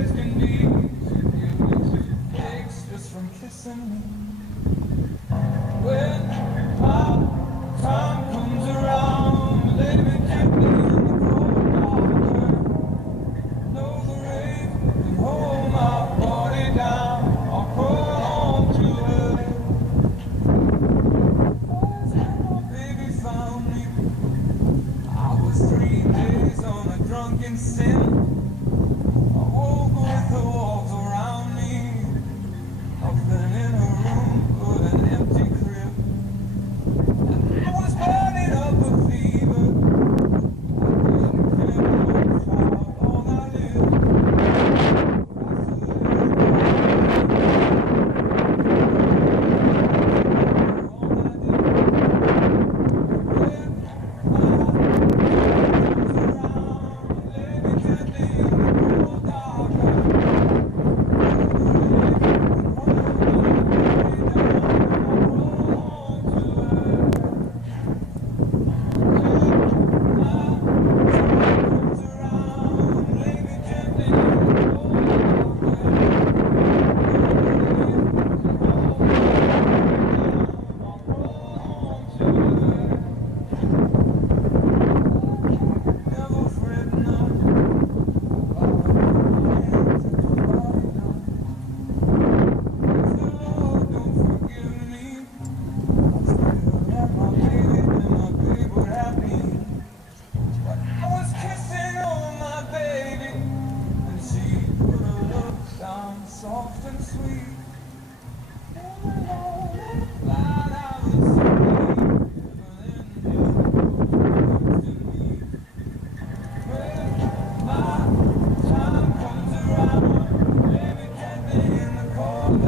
as can be. She gives me 2 cakes just from kissing me. When my time comes around, lay me gently in the cold dark. Know the rain can hold my body down. I'll crawl on to her. Baby found me. I was 3 days on a drunken sin. I woke with the walls around me. I've been in a room with an empty crib. And I was burning up a fever. I didn't care much how long I lived. Soft and sweet. Glad I was when my time comes around, baby, get me in the cold.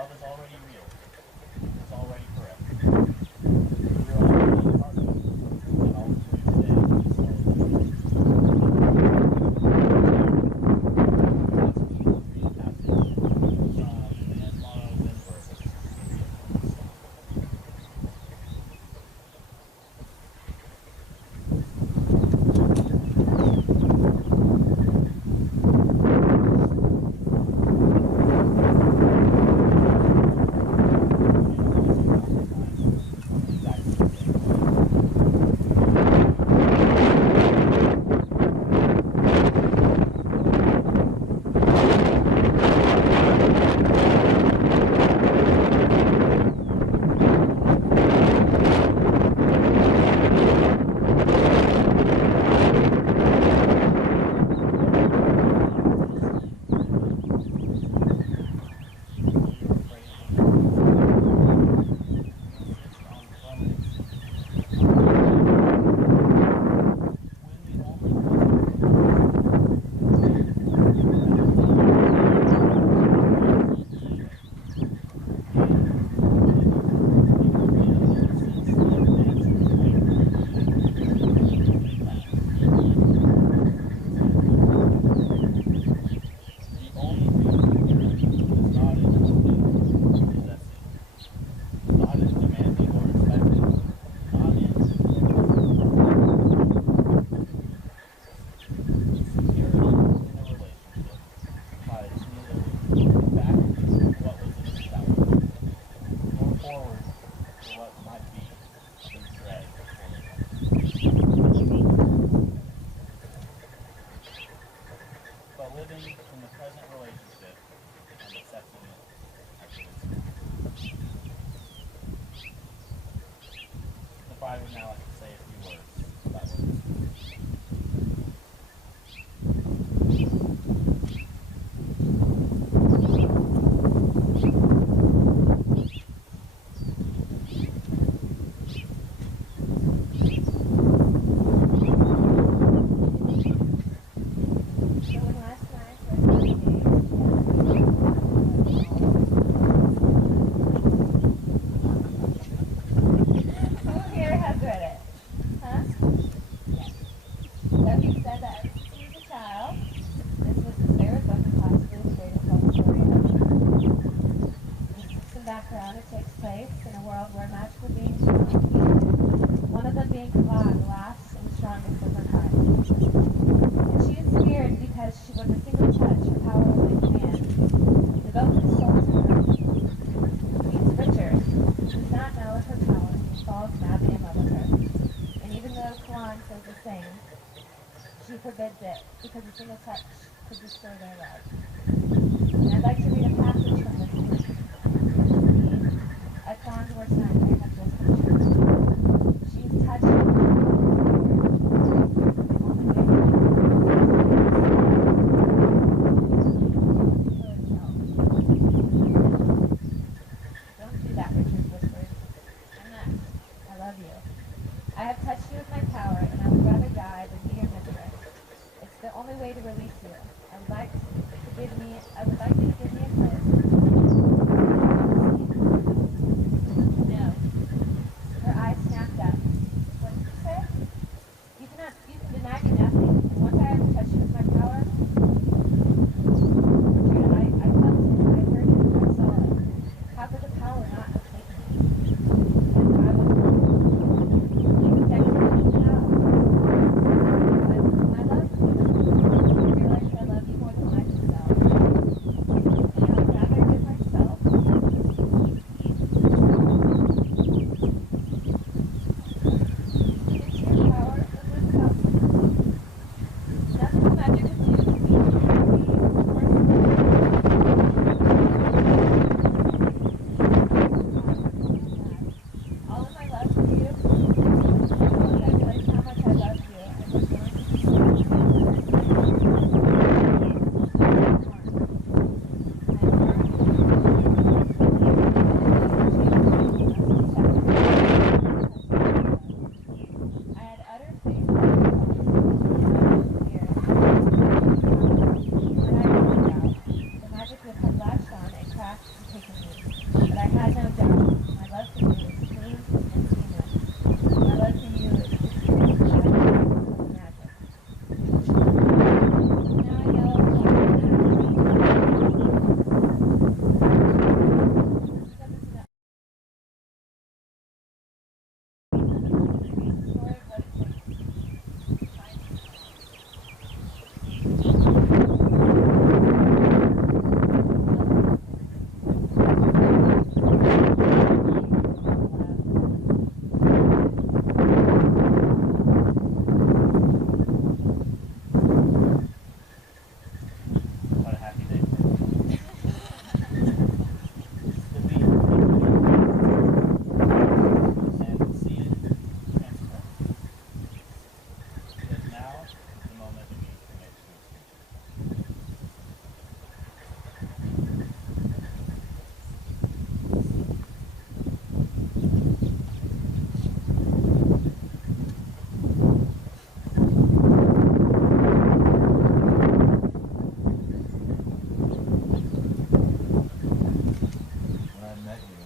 Love is already real. It's already forever. We are already part of it. And all we do today is celebrate. Godspeed, passage from Man's Motto, Live Purpose. But living in the present relationship and accepting it as it is. The Father would now like to say a few words about what this is. Background, it takes place in a world where magical beings are competing, one of them being Kavan, the last and strongest of her kind. And she is feared because she, with a single touch, her power will expand, devote his soul to her. Meets Richard, who does not know of her power, and falls madly in love with her. And even though Kavan says the same, she forbids it because a single touch could destroy their love. And I'd like to read a passage from this book. I found where time I have just pictured. She's touching. Don't do that, Richard whispered. I'm not. I love you. I have touched you with my power, and I would rather die than be your mistress. It's the only way to release you. I would like you to give me a place track and taken me. But I had no doubt. My love for you is clean and seamless. My love for you is magic. Now I know what I'm story of what it takes. What a happy day for me. To be and see it transform. Because now is the moment we commit to its future. When I met you,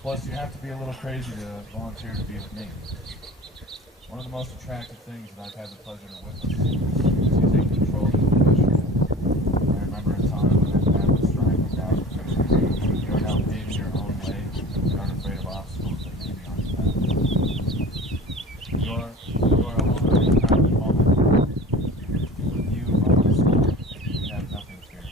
plus, you have to be a little crazy to volunteer to be with me. One of the most attractive things that I've had the pleasure to witness is you take control of the visual. I remember a time when that man was trying to doubt you were now paving your own way and aren't afraid of obstacles that may be on your path. You are a woman in a proud moment. You are my star. You have nothing to fear.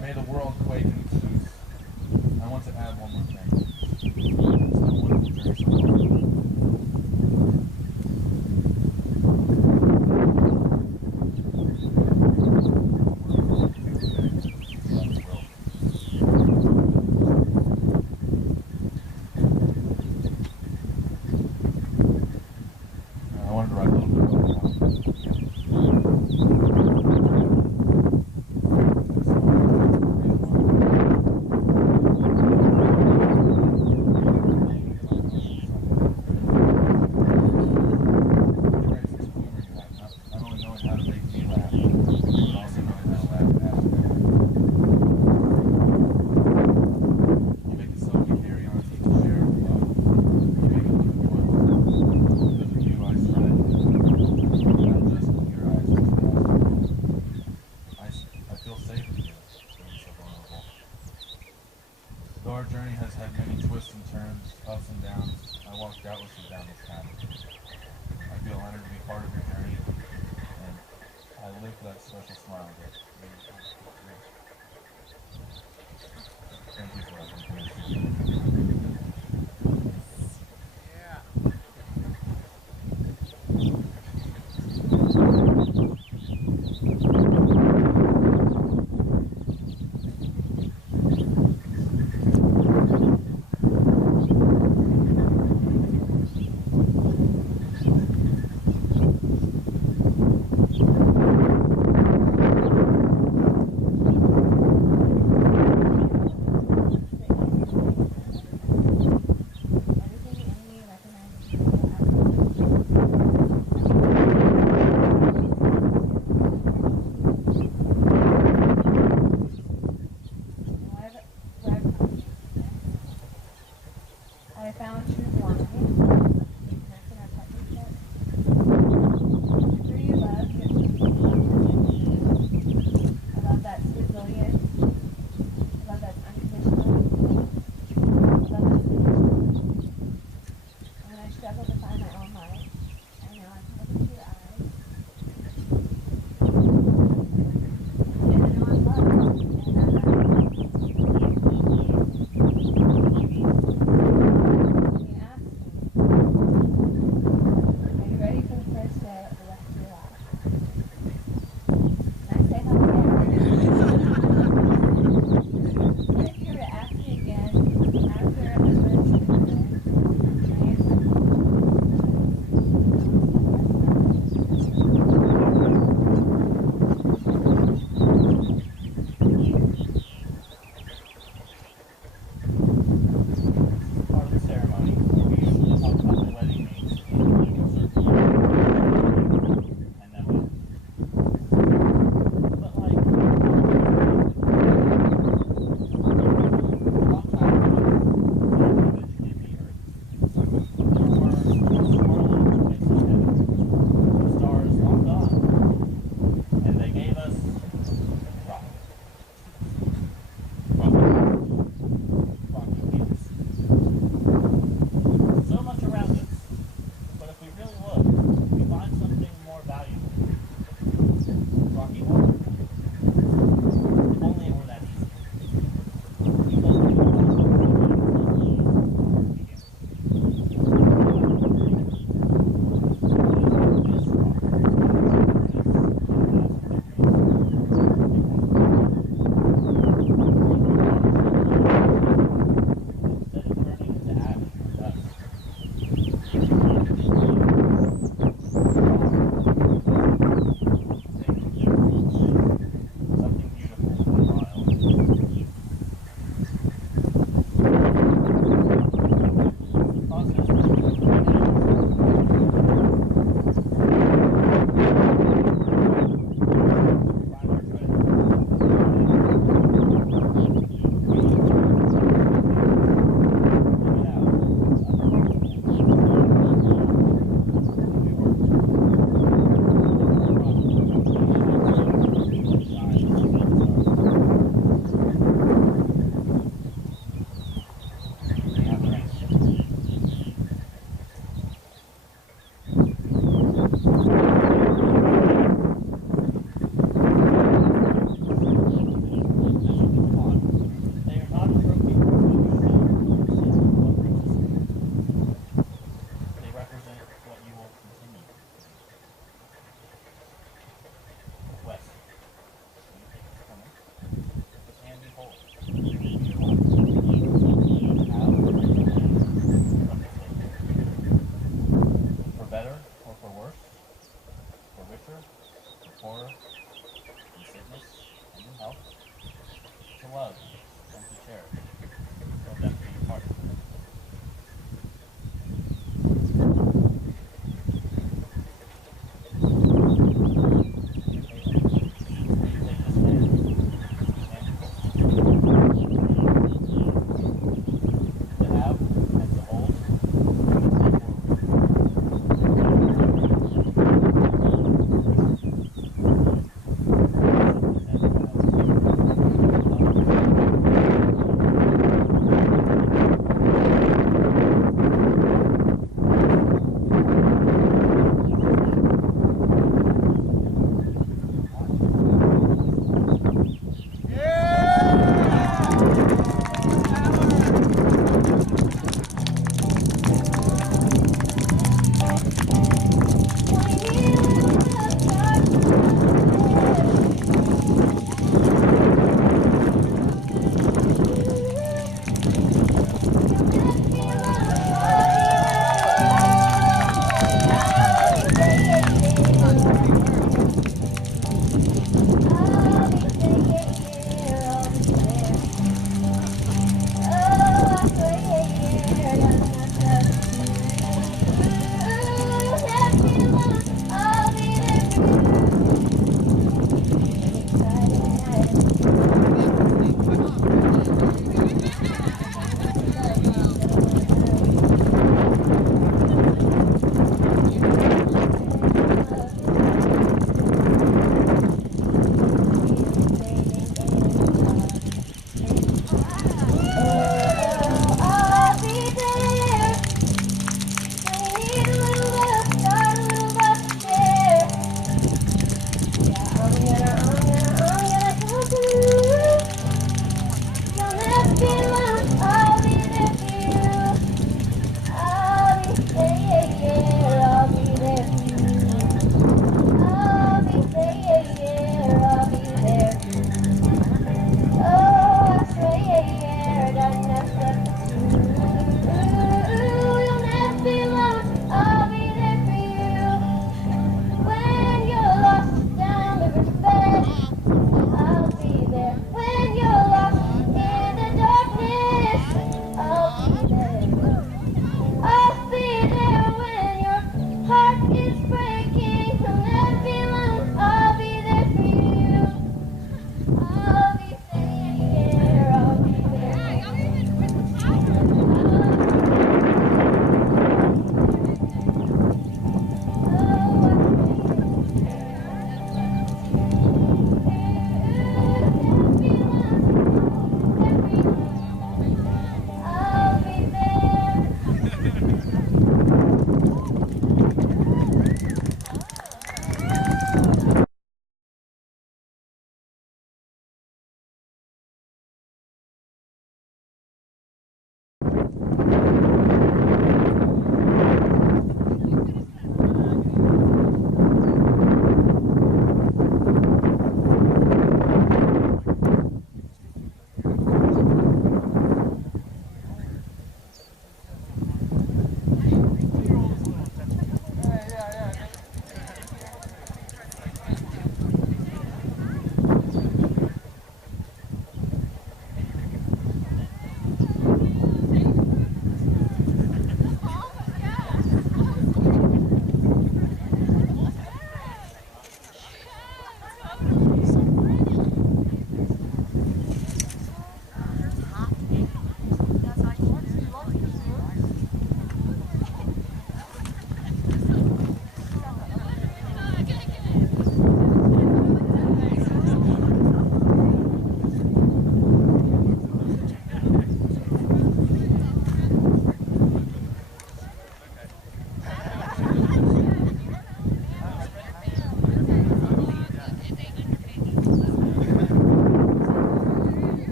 May the world quake in its boots. I want to add one more thing. It's been a wonderful journey so far. I wanted to write a little bit about that. Though our journey has had many twists and turns, ups and downs, I walk doubtlessly down this path. I feel honored to be part of your journey, and I live for that special smile that made you come through. Thank you for that. I found true